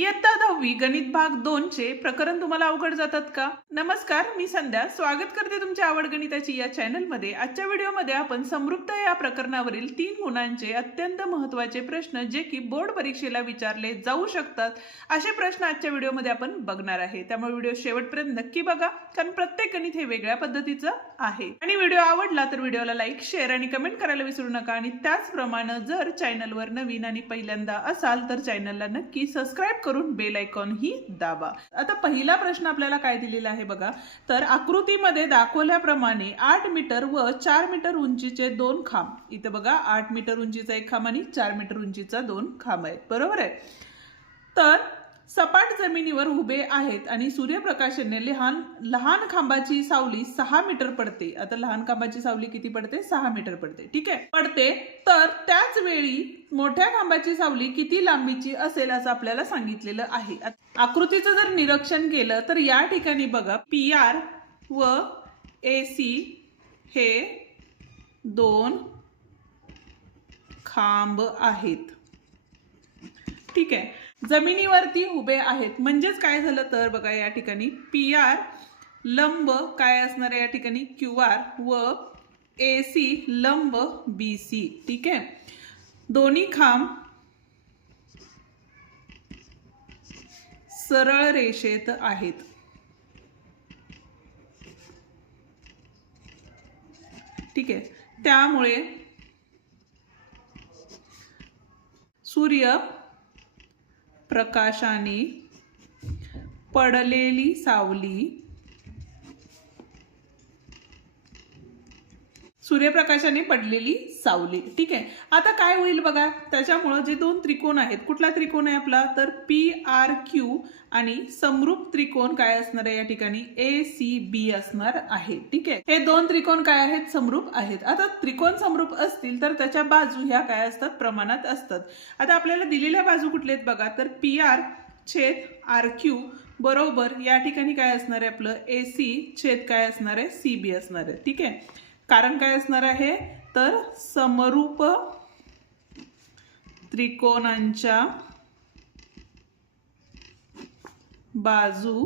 इयत्ता 10वी गणित भाग 2 चे प्रकरण तुम्हाला अवघड जातात का? नमस्कार, मी संध्या स्वागत करते तुमच्या आवड गणिताची या चॅनलमध्ये। आजच्या व्हिडिओमध्ये आपण समृप्त या प्रकरणावरील 3 गुणांचे अत्यंत महत्त्वाचे प्रश्न जे की बोर्ड परीक्षेला विचारले जाऊ शकतात असे प्रश्न आजच्या व्हिडिओमध्ये आपण बघणार आहे। त्यामुळे व्हिडिओ शेवटपर्यंत नक्की बघा, कारण प्रत्येक गणित हे वेगळ्या पद्धतीचं आहे। आणि व्हिडिओ आवडला तर व्हिडिओला लाईक, शेअर आणि कमेंट करायला विसरू नका। आणि त्याचप्रमाणे जर चॅनलवर नवीन आणि पहिल्यांदा असाल तर चॅनलला नक्की सबस्क्राइब करून बेल आयकॉन ही दाबा। आता पहिला प्रश्न आपल्याला काय दिलेला आहे बघा, तर आकृतीमध्ये दाखवल्याप्रमाणे 8 मीटर व 4 मीटर उंचीचे दोन खांब, इथे बघा 8 मीटर उंचीचा एक खांब आणि 4 मीटर उंचीचा दोन खांब आहेत, बरोबर आहे। तर सपाट जमिनीवर उभे आहेत आणि सूर्यप्रकाशाने लहान खांबाची सावली 6 मीटर पडते। आता लहान खांबाची सावली किती पडते? 6 मीटर पडते, ठीक आहे, पडते। तर त्याच वेळी मोठ्या खांबाची सावली किती लांबीची असेल असं आपल्याला सांगितलेलं आहे। आकृतीचं जर निरीक्षण केलं तर या ठिकाणी बघा PR व AC हे दोन खांब आहेत, ठीक आहे, जमिनीवरती उभे आहेत। म्हणजेच काय झालं तर बघा या ठिकाणी PR लंब काय असणार आहे या ठिकाणी QR व AC लंब BC, ठीक आहे। दोन्ही खांब सरळ रेषेत आहेत, ठीक आहे। त्यामुळे सूर्य प्रकाशाने पडलेली सावली सूर्यप्रकाशाने पडलेली सावली, ठीक आहे। आता काय होईल बघा, त्याच्यामुळे जे दोन त्रिकोण आहेत, कुठला त्रिकोण आहे आपला तर PRQ आणि समरूप त्रिकोण काय असणार आहे या ठिकाणी ACB असणार आहे, ठीक आहे। हे दोन त्रिकोण काय आहेत? समरूप आहेत। आता त्रिकोण समरूप असतील तर त्याच्या बाजू ह्या काय असतात? प्रमाणात असतात। आता आपल्याला दिलेल्या बाजू कुठल्या आहेत बघा, तर PR छेद RQ बरोबर या ठिकाणी काय असणार आहे आपलं AC छेद काय असणार आहे CB असणार आहे, ठीक आहे। कारण काय असणार आहे तर समरूप त्रिकोणांच्या बाजू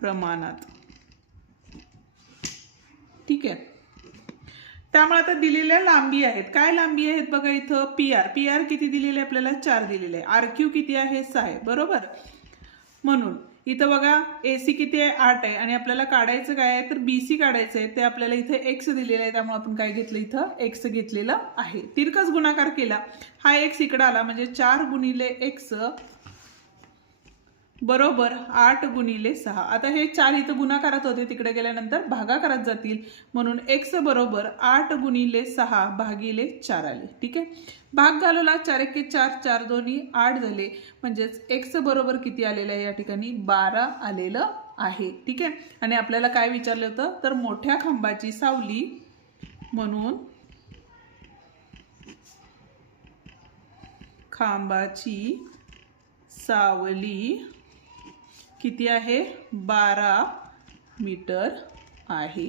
प्रमाणात, ठीक आहे। त्यामुळे आता दिलेल्या लांबी आहेत, काय लांबी आहेत बघा, इथं PR किती दिलेले आपल्याला 4 दिलेले आहे, RQ किती आहे 6 आहे, बरोबर। म्हणून इथं बघा AC किती आहे 8 आहे आणि आपल्याला काढायचं काय आहे तर BC काढायचं आहे, ते आपल्याला इथे X दिलेलं आहे, त्यामुळे आपण काय घेतलं इथं X घेतलेलं आहे। तिरकस गुणाकार केला, हा X इकडे आला म्हणजे 4 गुणिले X बरोबर 8 गुणिले 6। आता हे 4 इथं गुणाकारात होते, तिकडे गेल्यानंतर भागाकारात जातील, म्हणून X बरोबर 8 गुणिले 6 भागिले 4 आले, ठीक आहे। भाग घालवला, 4 1 4, 4 2 8 झाले, म्हणजेच X बरोबर किती आलेलं आहे या ठिकाणी 12 आलेलं आहे, ठीक आहे। आणि आपल्याला काय विचारलं होतं तर मोठ्या खांबाची सावली, म्हणून खांबाची सावली किती आहे 12 मीटर आहे,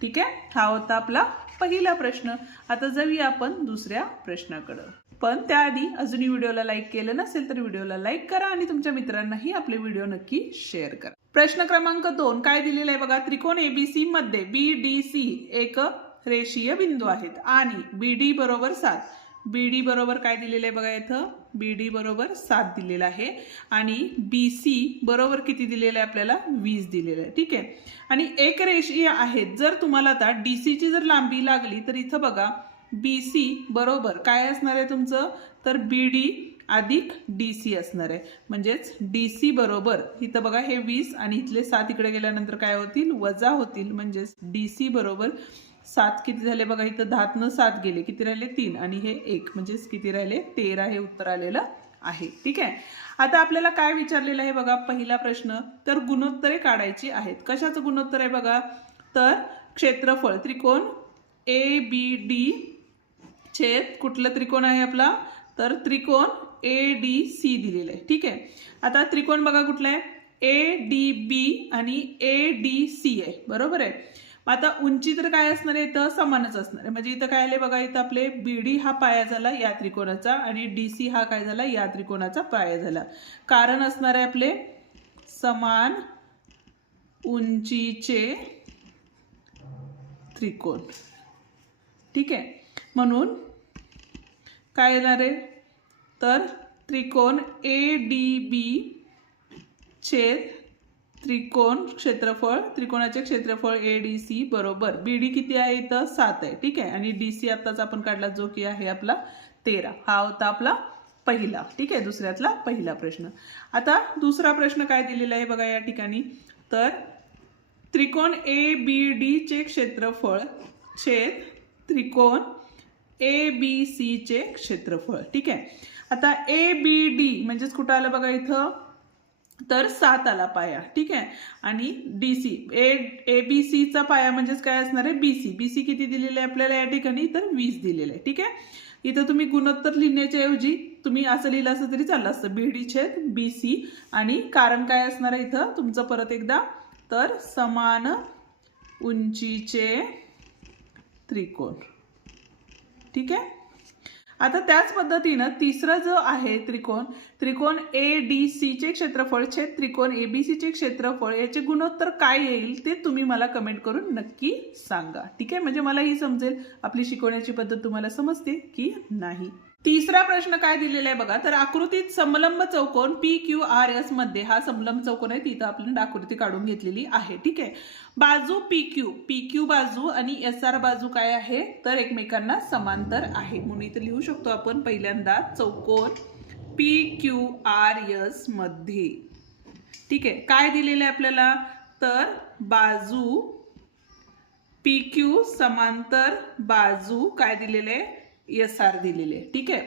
ठीक आहे। हा होता आपला पहिला प्रश्न। आता जाऊया आपण दुसऱ्या प्रश्नाकडे, पण त्याआधी अजूनही व्हिडिओला लाईक केलं नसेल तर व्हिडिओला लाईक करा आणि तुमच्या मित्रांनाही आपले व्हिडिओ नक्की शेअर करा। प्रश्न क्रमांक 2 काय दिलेला आहे बघा, त्रिकोण ABC मध्ये BDC एक रेषीय बिंदू आहेत आणि BD बरोबर 7, BD बरोबर काय दिलेलं आहे बघा, इथं BD बरोबर 7 दिलेला आहे आणि BC बरोबर किती दिलेलं आहे आपल्याला 20 दिलेलं आहे, ठीक आहे। आणि एक रेषीय आहेत, जर तुम्हाला आता DC ची जर लांबी लागली तर इथं बघा BC बरोबर काय असणार आहे तुमचं तर BD अधिक DC असणार आहे, म्हणजेच DC बरोबर इथं बघा हे 20 आणि इथले 7 इकडे गेल्यानंतर काय होतील वजा होतील, म्हणजेच DC बरोबर 7 किती झाले बघा, इथं 10 7 गेले, किती राहिले 3 आणि हे 1, म्हणजेच किती राहिले 13 हे उत्तर आलेलं आहे, ठीक आहे। आता आपल्याला काय विचारलेलं आहे बघा पहिला प्रश्न, तर गुणोत्तरे काढायची आहेत। कशाचं गुणोत्तर आहे बघा, तर क्षेत्रफळ त्रिकोण ABD छेद कुठलं त्रिकोण आहे आपला तर त्रिकोण ADC दिलेलं आहे, ठीक आहे। आता त्रिकोण बघा कुठला आहे ADB आणि ADC आहे, बरोबर आहे। आता उंची तर काय असणार आहे, इथं समानच असणार आहे. म्हणजे इथं काय आले बघा, इथं आपले बीडी हा पाया झाला या त्रिकोणाचा आणि डीसी हा काय झाला या त्रिकोणाचा पाया झाला. कारण असणार आहे आपले समान उंचीचे त्रिकोण. ठीक आहे, म्हणून काय येणार आहे तर त्रिकोण ADB छेद त्रिकोण क्षेत्रफळ, त्रिकोणाचे क्षेत्रफळ ADC बरोबर BD किती आहे इथं 7 आहे. ठीक आहे, आणि DC आताच आपण काढला जो की आहे आपला 13. हा होता आपला पहिला. ठीक आहे, दुसऱ्यातला पहिला प्रश्न. आता दुसरा प्रश्न काय दिलेला आहे बघा या ठिकाणी, तर त्रिकोण ABD चे क्षेत्रफळ छेद त्रिकोण ABC चे क्षेत्रफळ. ठीक आहे, आता ABD म्हणजेच कुठं आलं बघा इथं तर 7 आला पाया. ठीक आहे, आणि DC ABC चा पाया म्हणजेच काय असणार आहे BC किती दिलेलं आहे आपल्याला या ठिकाणी तर 20 दिलेलं आहे. ठीक आहे, इथं तुम्ही गुणोत्तर लिहिण्याच्या ऐवजी तुम्ही असं लिहिलं असं तरी चाललं असतं BD छेद BC, आणि कारण काय असणार आहे इथं तुमचं परत एकदा तर समान उंचीचे त्रिकोण. ठीक आहे, आता त्याच पद्धतीनं तिसरं जो आहे त्रिकोण ADC चे क्षेत्रफळ छेद त्रिकोण ABC चे क्षेत्रफळ याचे गुणोत्तर काय येईल ते तुम्ही मला कमेंट करून नक्की सांगा. ठीक आहे, म्हणजे मलाही समजेल आपली शिकवण्याची पद्धत तुम्हाला समजते की नाही. तिसरा प्रश्न काय दिलेला आहे बघा, तर आकृतीत समलंब चौकोन PQRS मध्ये हा समलंब चौकोन आहे, तिथं आपण आकृती काढून घेतलेली आहे. ठीक आहे, बाजू PQ बाजू आणि SR बाजू काय आहे तर एकमेकांना समांतर आहे, म्हणून इथं लिहू शकतो आपण पहिल्यांदा चौकोन PQRS मध्ये. ठीक आहे, काय दिलेलं आहे आपल्याला तर बाजू PQ समांतर बाजू काय दिलेले SR दिलेले. ठीक आहे,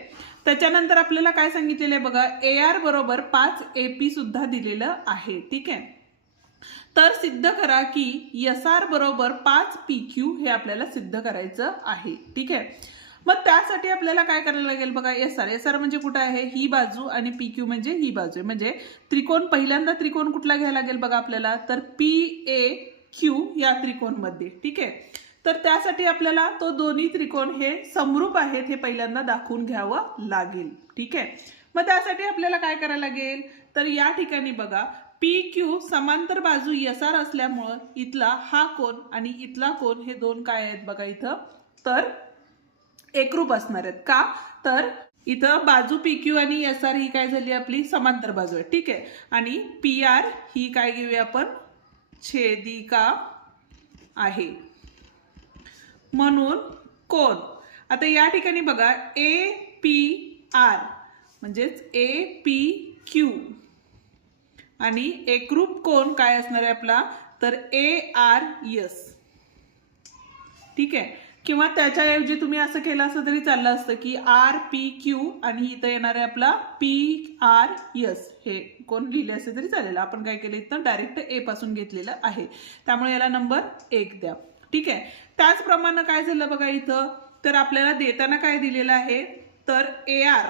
त्याच्यानंतर आपल्याला काय सांगितलेलं आहे बघा AR बरोबर 5 AP सुद्धा दिलेलं आहे. ठीक आहे, तर सिद्ध करा की SR बरोबर 5 PQ हे आपल्याला सिद्ध करायचं आहे. ठीक आहे, मग त्यासाठी आपल्याला काय करायला लागेल बघा SR म्हणजे कुठं आहे ही बाजू आणि PQ म्हणजे ही बाजू आहे. म्हणजे त्रिकोण पहिल्यांदा त्रिकोण कुठला घ्यायला लागेल बघा आपल्याला तर PAQ या त्रिकोण मध्ये. ठीक आहे, तर त्यासाठी आपल्याला तो दोन्ही त्रिकोण हे समरूप आहेत हे पहिल्यांदा दाखवून घ्यावं लागेल. ठीक आहे, मग त्यासाठी आपल्याला काय करायला लागेल तर या ठिकाणी बघा PQ समांतर बाजू SR असल्यामुळं इथला हा कोण आणि इथला कोण हे दोन काय आहेत बघा इथं तर एकरूप असणार आहेत. का तर इथं बाजू PQ आणि SR ही काय झाली आपली समांतर बाजू आहे. ठीक आहे, आणि PR ही काय घेऊया आपण छेदिका आहे, म्हणून कोण. आता या ठिकाणी बघा APR म्हणजेच APQ आणि एकरूप कोण काय असणार आहे आपला तर ARS. ठीक आहे, किंवा त्याच्याऐवजी तुम्ही असं केलं असं तरी चाललं असतं की RPQ आणि इथं येणार आहे आपला PRS हे कोण लिहिले असते तरी चालेल. आपण काय केलं इथं डायरेक्ट A पासून घेतलेलं आहे, त्यामुळे याला नंबर 1 द्या. ठीक आहे, त्याचप्रमाणे काय झालं बघा इथं तर आपल्याला देताना काय दिलेलं आहे तर AR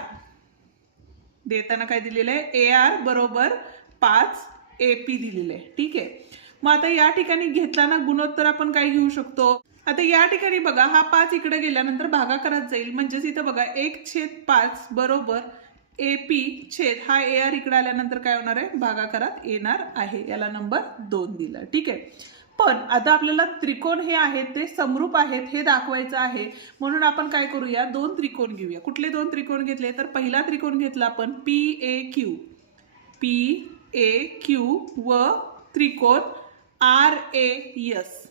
देताना काय दिलेलं आहे AR बरोबर 5 AP दिलेलं आहे. ठीक आहे, मग आता या ठिकाणी घेतल्याना गुणोत्तर आपण काय घेऊ शकतो. आता या ठिकाणी बघा हा 5 इकडे गेल्यानंतर भागाकारात जाईल, म्हणजेच इथं बघा 1/5 बरोबर AP छेद हा AR इकडे आल्यानंतर काय होणार आहे भागाकारात येणार आहे, याला नंबर 2 दिला. ठीक आहे, पण आता आपल्याला त्रिकोण हे आहेत ते समरूप आहेत हे दाखवायचं आहे, म्हणून आपण काय करूया दोन त्रिकोण घेऊया. कुठले दोन त्रिकोण घेतले तर पहिला त्रिकोण घेतला आपण PAQ व त्रिकोण RAS.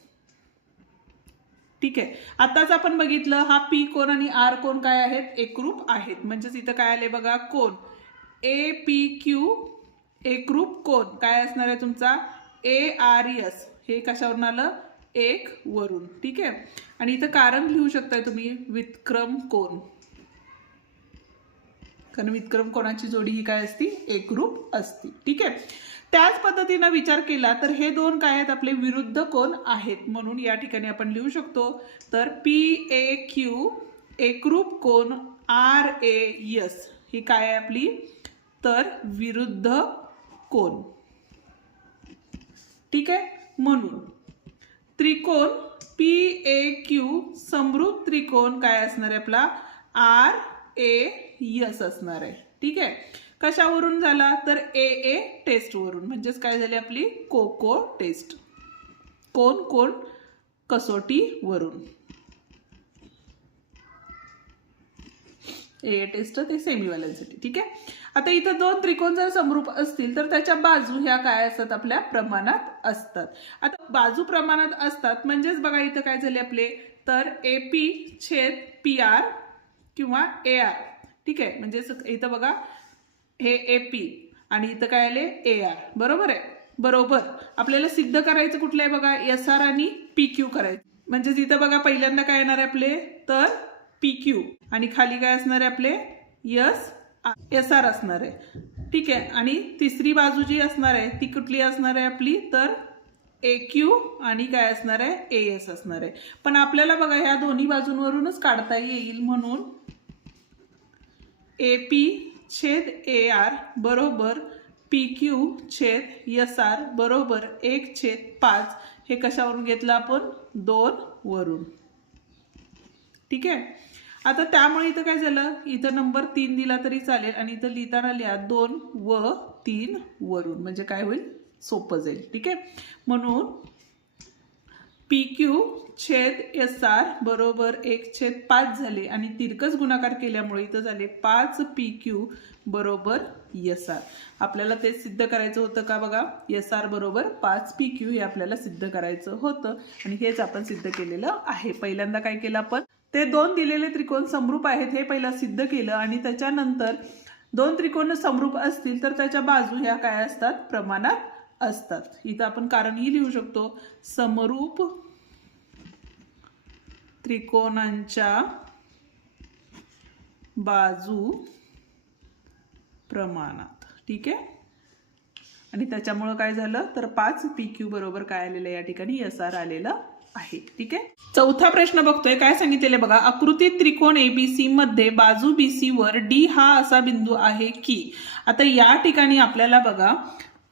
ठीक आहे, आताच आपण बघितलं हा P कोण आणि R कोण काय आहेत एकरूप आहेत, म्हणजेच इथं काय आले बघा कोण APQ एकरूप कोण काय असणार आहे तुमचा ARS हे कशावरून आलं 1 वरून. ठीक आहे, आणि इथं कारण लिहू शकताय तुम्ही व्युत्क्रम कोण, कारण व्युत्क्रम कोणाची जोडी ही काय असती एकरूप असती. ठीक आहे, त्याच पद्धतीने विचार केला तर हे दोन काय आहेत आपले विरुद्ध कोण आहेत, म्हणून या ठिकाणी आपण लिहू शकतो तर PAQ एकरूप कोण RAS ही काय आहे आपली तर विरुद्ध कोण. ठीक आहे, म्हणून त्रिकोण PAQ समरूप त्रिकोण काय असणार आहे आपला RAS असणार आहे. ठीक आहे. कशावरून झाला तर AA टेस्ट वरून, म्हणजेच काय झाली आपली कोको टेस्ट, कोण कसोटी वरून. AA टेस्ट ते सेमीवाल्यांसाठी. ठीक आहे. आता इथं दोन त्रिकोण जर समरूप असतील तर त्याच्या बाजू ह्या काय असतात आपल्या प्रमाणात असतात. आता बाजू प्रमाणात असतात म्हणजेच बघा इथं काय झाले आपले तर AP छेद PR किंवा AR. ठीक आहे. म्हणजेच इथं बघा हे AP आणि इथं काय आले AR. बरोबर आहे. बरोबर आपल्याला सिद्ध करायचं कुठलं आहे बघा SR आणि PQ करायचं. म्हणजेच इथं बघा पहिल्यांदा काय येणार आहे आपले तर PQ आणि खाली काय असणार आहे आपले SR असणार आहे. ठीक आहे. आणि तिसरी बाजू जी असणार आहे ती कुठली असणार आहे आपली तर AQ आणि काय असणार आहे AS असणार आहे. पण आपल्याला बघा ह्या दोन्ही बाजूंवरूनच काढता येईल म्हणून AP छेद AR बरोबर PQ छेद SR बरोबर 1/5 हे कशावरून घेतलं आपण 2 वरून. ठीक आहे. आता त्यामुळे इथं काय झालं इथं नंबर 3 दिला तरी चालेल आणि इथं लिहिताना लिहा 2 व 3 वरून, म्हणजे काय होईल सोपं जाईल. ठीक आहे. म्हणून PQ छेद SR बरोबर 1/5 झाले आणि तिरकस गुणाकार केल्यामुळे इथं झाले 5 PQ बरोबर SR. आपल्याला ते सिद्ध करायचं होतं का बघा SR बरोबर 5 PQ हे आपल्याला सिद्ध करायचं होतं आणि हेच आपण सिद्ध केलेलं आहे. पहिल्यांदा काय केलं आपण ते दोन दिलेले त्रिकोण समरूप आहेत हे पहिला सिद्ध केलं आणि त्याच्यानंतर दोन त्रिकोण समरूप असतील तर त्याच्या बाजू ह्या काय असतात प्रमाणात असतात. इथं आपण कारणही लिहू शकतो समरूप त्रिकोणांच्या बाजू प्रमाणात. ठीक आहे. आणि त्याच्यामुळे काय झालं तर 5 PQ बरोबर काय आलेलं या ठिकाणी SR आलेलं आहे. ठीक आहे. चौथा प्रश्न बघतोय काय सांगितलेले बघा आकृतीत त्रिकोण ABC मध्ये बाजू BC वर D हा असा बिंदू आहे की. आता या ठिकाणी आपल्याला बघा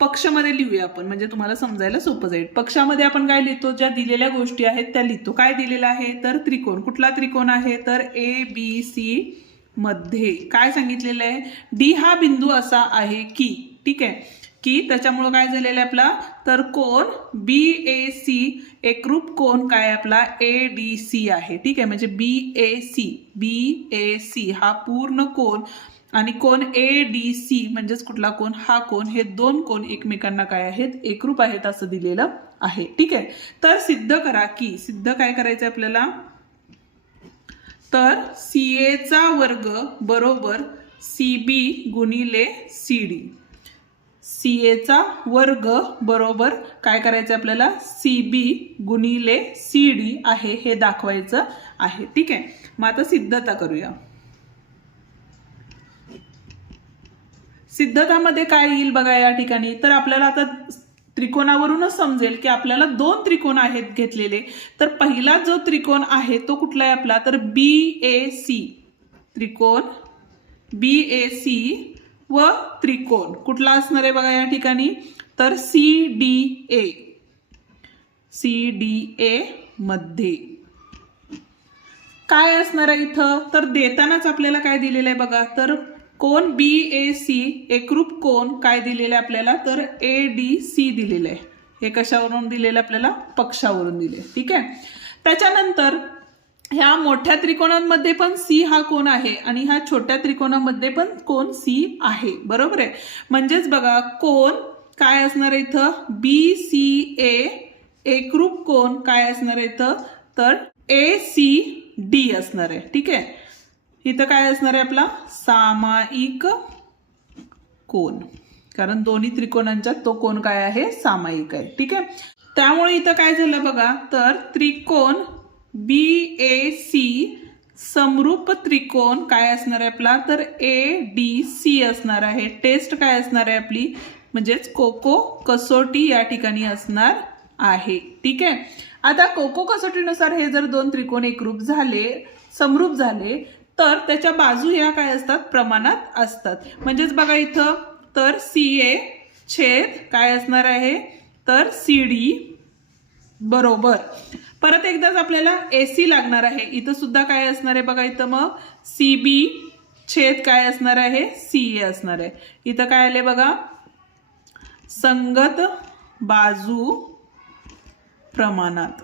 पक्षामध्ये लिहूया आपण म्हणजे तुम्हाला समजायला सोपं जाईल. पक्षामध्ये आपण काय लिहितो ज्या दिलेल्या गोष्टी आहेत त्या लिहितो. काय दिलेलं आहे तर त्रिकोण. कुठला त्रिकोण आहे तर ABC मध्ये काय सांगितलेलं आहे D हा बिंदू असा आहे की. ठीक आहे. की त्याच्यामुळे काय झालेलं आहे आपला तर कोण BAC एकरूप कोण काय आपला ADC आहे. ठीक आहे. म्हणजे BAC हा पूर्ण कोण आणि कोण ADC म्हणजेच कुठला कोण हा कोण हे दोन कोण एकमेकांना काय आहेत एकरूप आहेत असं दिलेलं आहे. ठीक आहे. तर सिद्ध करा की. सिद्ध काय करायचं आपल्याला तर CA चा वर्ग बरोबर CB गुणिले CD. CA चा वर्ग बरोबर काय करायचं आपल्याला CB गुणिले CD आहे हे दाखवायचं आहे. ठीक आहे. मग आता सिद्धता करूया. सिद्धतामध्ये काय येईल बघा या ठिकाणी तर आपल्याला आता त्रिकोणावरूनच समजेल की आपल्याला दोन त्रिकोण आहेत घेतलेले. तर पहिला जो त्रिकोण आहे तो कुठला आहे आपला तर BAC. त्रिकोण BAC व त्रिकोण कुठला असणार आहे बघा या ठिकाणी तर CDA मध्ये काय असणार आहे इथं तर देतानाच आपल्याला काय दिलेलं आहे बघा तर कोण BAC एकरूप कोण काय दिलेलं आहे आपल्याला तर ADC दिलेलं आहे. हे कशावरून दिलेलं आपल्याला पक्षावरून दिले. ठीक आहे. त्याच्यानंतर ह्या मोठ्या त्रिकोणांमध्ये पण C हा कोण आहे आणि ह्या छोट्या त्रिकोणामध्ये पण कोण C आहे. बरोबर आहे. म्हणजेच बघा कोण काय असणार आहे इथं BCA एकरूप कोण काय असणार आहे इथं तर ACD असणार आहे. ठीक आहे. इथं काय असणार आहे आपला सामायिक कोण कारण दोन्ही त्रिकोणांच्यात तो कोण काय आहे सामायिक आहे. ठीक आहे. त्यामुळे इथं काय झालं बघा तर त्रिकोण BAC समरूप त्रिकोण काय असणार आहे आपला तर ADC असणार आहे. टेस्ट काय असणार आहे आपली म्हणजेच कोको कसोटी या ठिकाणी असणार आहे. ठीक आहे. आता कोको कसोटीनुसार हे जर दोन त्रिकोण एकरूप झाले समरूप झाले तर त्याच्या बाजू ह्या काय असतात प्रमाणात असतात. म्हणजेच बघा इथं तर CA छेद काय असणार आहे तर CD बरोबर. परत एकदाच आपल्याला AC लागणार आहे. इथं सुद्धा काय असणार आहे बघा, इथं मग CB छेद काय असणार आहे, CA असणार आहे. इथं काय आले बघा, संगत बाजू प्रमाणात,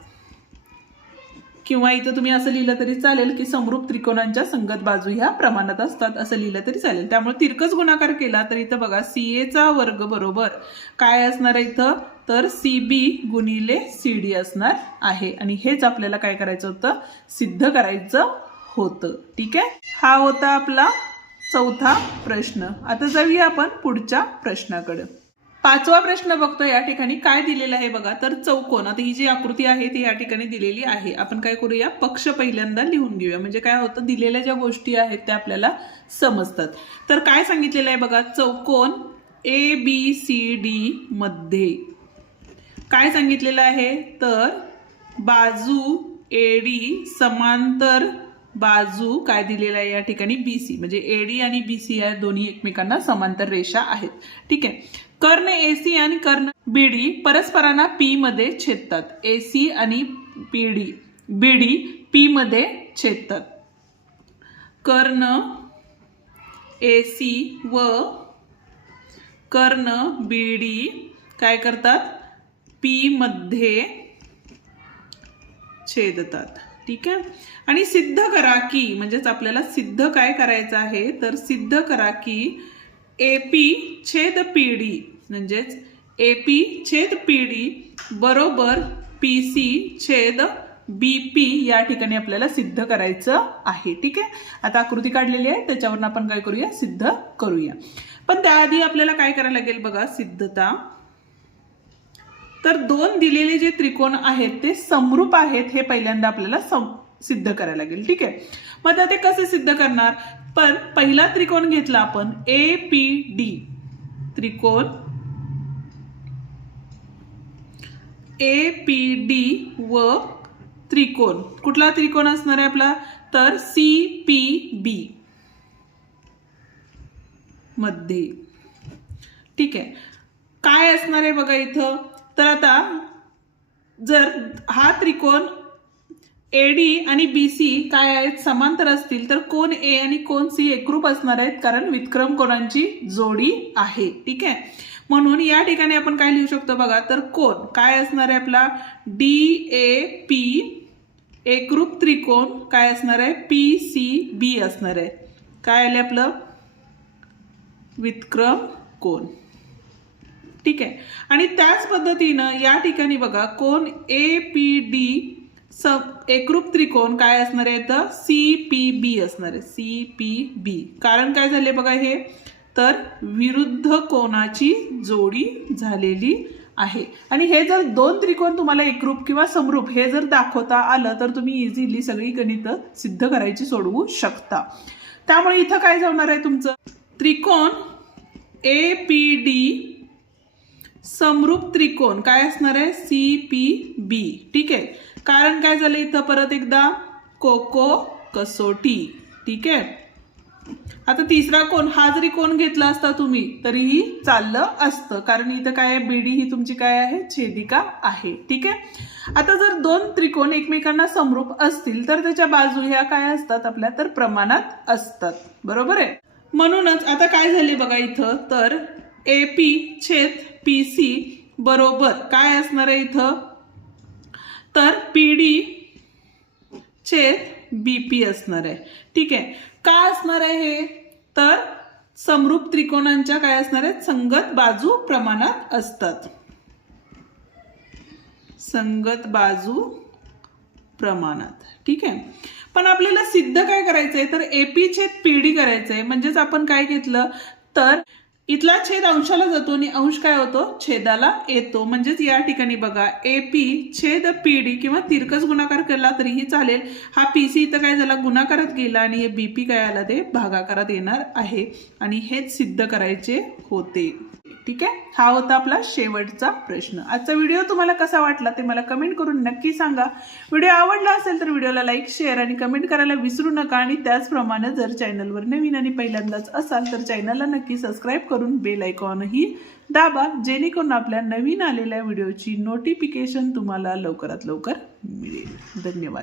किंवा इथं तुम्ही असं लिहिलं तरी चालेल की समरूप त्रिकोणांच्या संगत बाजू ह्या प्रमाणात असतात, असं लिहिलं तरी चालेल. त्यामुळे तिरकस गुणाकार केला तर इथं बघा CA चा वर्ग बरोबर काय असणार आहे इथं, तर CB गुणिले CD असणार आहे. आणि हेच आपल्याला काय करायचं होतं, सिद्ध करायचं होतं. ठीक आहे, हा होता आपला चौथा प्रश्न. आता जाऊया आपण पुढच्या प्रश्नाकडे. पाचवा प्रश्न बघतो. या ठिकाणी काय दिलेलं आहे बघा, तर चौकोन. आता ही जी आकृती आहे ती या ठिकाणी दिलेली आहे. आपण काय करूया, पक्ष पहिल्यांदा लिहून घेऊया, म्हणजे काय होतं, दिलेल्या ज्या गोष्टी आहेत त्या आपल्याला समजतात. तर काय सांगितलेलं आहे बघा, चौकोन ABCD मध्ये काय सांगितलेलं आहे, तर बाजू AD समांतर बाजू काय दिलेला आहे या ठिकाणी BC, म्हणजे AD आणि BC या दोन्ही एकमेकांना समांतर रेषा आहेत. ठीक आहे, कर्ण AC आणि कर्ण BD परस्परांना P मध्ये छेदतात. AC आणि BD P मध्ये छेदतात. कर्ण AC व कर्ण BD काय करतात, P मध्ये छेदतात. ठीक आहे, आणि सिद्ध करा की, म्हणजेच आपल्याला सिद्ध काय करायचं आहे, तर सिद्ध करा की AP छेद PD, म्हणजेच AP छेद PD बरोबर PC छेद BP या ठिकाणी आपल्याला सिद्ध करायचं आहे. ठीक आहे, आता आकृती काढलेली आहे, त्याच्यावरून आपण काय करूया, सिद्ध करूया. पण त्याआधी आपल्याला काय करायला लागेल बघा, सिद्धता. तर दोन दिलेले जे त्रिकोण आहेत ते समरूप आहेत हे पहिल्यांदा आपल्याला सिद्ध करायला लागेल. ठीक आहे, मग ते कसे सिद्ध करणार, पण पहिला त्रिकोण घेतला आपण APD त्रिकोण, APD व त्रिकोण, कुठला त्रिकोण असणार आहे आपला, तर CPB मध्ये. ठीक आहे, काय असणार आहे बघा इथं, तर आता जर हा त्रिकोण AD आणि BC काय आहेत, समांतर असतील, तर कोण A आणि कोण C एकरूप असणार आहेत, कारण वितक्रम कोणांची जोडी आहे. ठीक आहे, म्हणून या ठिकाणी आपण काय लिहू शकतो बघा, तर कोण काय असणार आहे आपला DAP एकरूप त्रिकोण काय असणार आहे, PCB असणार आहे. काय आले आपलं, वितक्रम कोण. ठीक आहे, आणि त्याच पद्धतीनं या ठिकाणी बघा कोण APD एकरूप त्रिकोण काय असणार आहे, तर CPB असणार आहे, CPB. कारण काय झाले बघा हे, तर विरुद्ध कोणाची जोडी झालेली आहे. आणि हे जर दोन त्रिकोण तुम्हाला एकरूप किंवा समरूप हे जर दाखवता आलं तर तुम्ही इझिली सगळी गणितं सिद्ध करायची सोडवू शकता. त्यामुळे इथं काय जाणार आहे तुमचं, त्रिकोण APD समरूप त्रिकोण काय असणार आहे, CPB. ठीक आहे, कारण काय झालं इथं, परत एकदा कोको कसोटी. ठीक आहे, आता तिसरा कोण, हा जरी कोण घेतला असता तुम्ही तरीही चाललं असतं, कारण इथं काय आहे, BD ही तुमची काय आहे, छेदिका आहे. ठीक आहे, आता जर दोन त्रिकोण एकमेकांना समरूप असतील तर त्याच्या बाजू ह्या काय असतात आपल्या, तर प्रमाणात असतात. बरोबर आहे, म्हणूनच आता काय झाले बघा इथं, तर AP छेद PC बरोबर काय असणार आहे इथं, तर PD छेद BP असणार आहे. ठीक आहे, का असणार आहे हे, तर समरूप त्रिकोणांच्या काय असणार आहेत, संगत बाजू प्रमाणात असतात. संगत बाजू प्रमाणात. ठीक आहे, पण आपल्याला सिद्ध काय करायचंय, तर AP छेद PD करायचंय. म्हणजेच आपण काय घेतलं, तर इथला छेद अंशाला जातो आणि अंश काय होतो, छेदाला येतो. म्हणजेच या ठिकाणी बघा AP छेद PD किंवा तिरकस गुणाकार केला तरीही चालेल. हा PC इथं काय झाला, गुणाकारात गेला आणि हे BP काय आला, ते भागाकारात येणार आहे. आणि हेच सिद्ध करायचे होते. ठीक आहे, हा होता आपला शेवटचा प्रश्न. आजचा व्हिडिओ तुम्हाला कसा वाटला ते मला कमेंट करून नक्की सांगा. व्हिडिओ आवडला असेल तर व्हिडिओला लाईक, शेअर आणि कमेंट करायला विसरू नका. आणि त्याचप्रमाणे जर चॅनलवर नवीन आणि पहिल्यांदाच असाल तर चॅनलला नक्की सबस्क्राईब करून बेल आयकॉनही दाबा, जेणेकरून आपल्या नवीन आलेल्या व्हिडिओची नोटिफिकेशन तुम्हाला लवकरात लवकर मिळेल. धन्यवाद.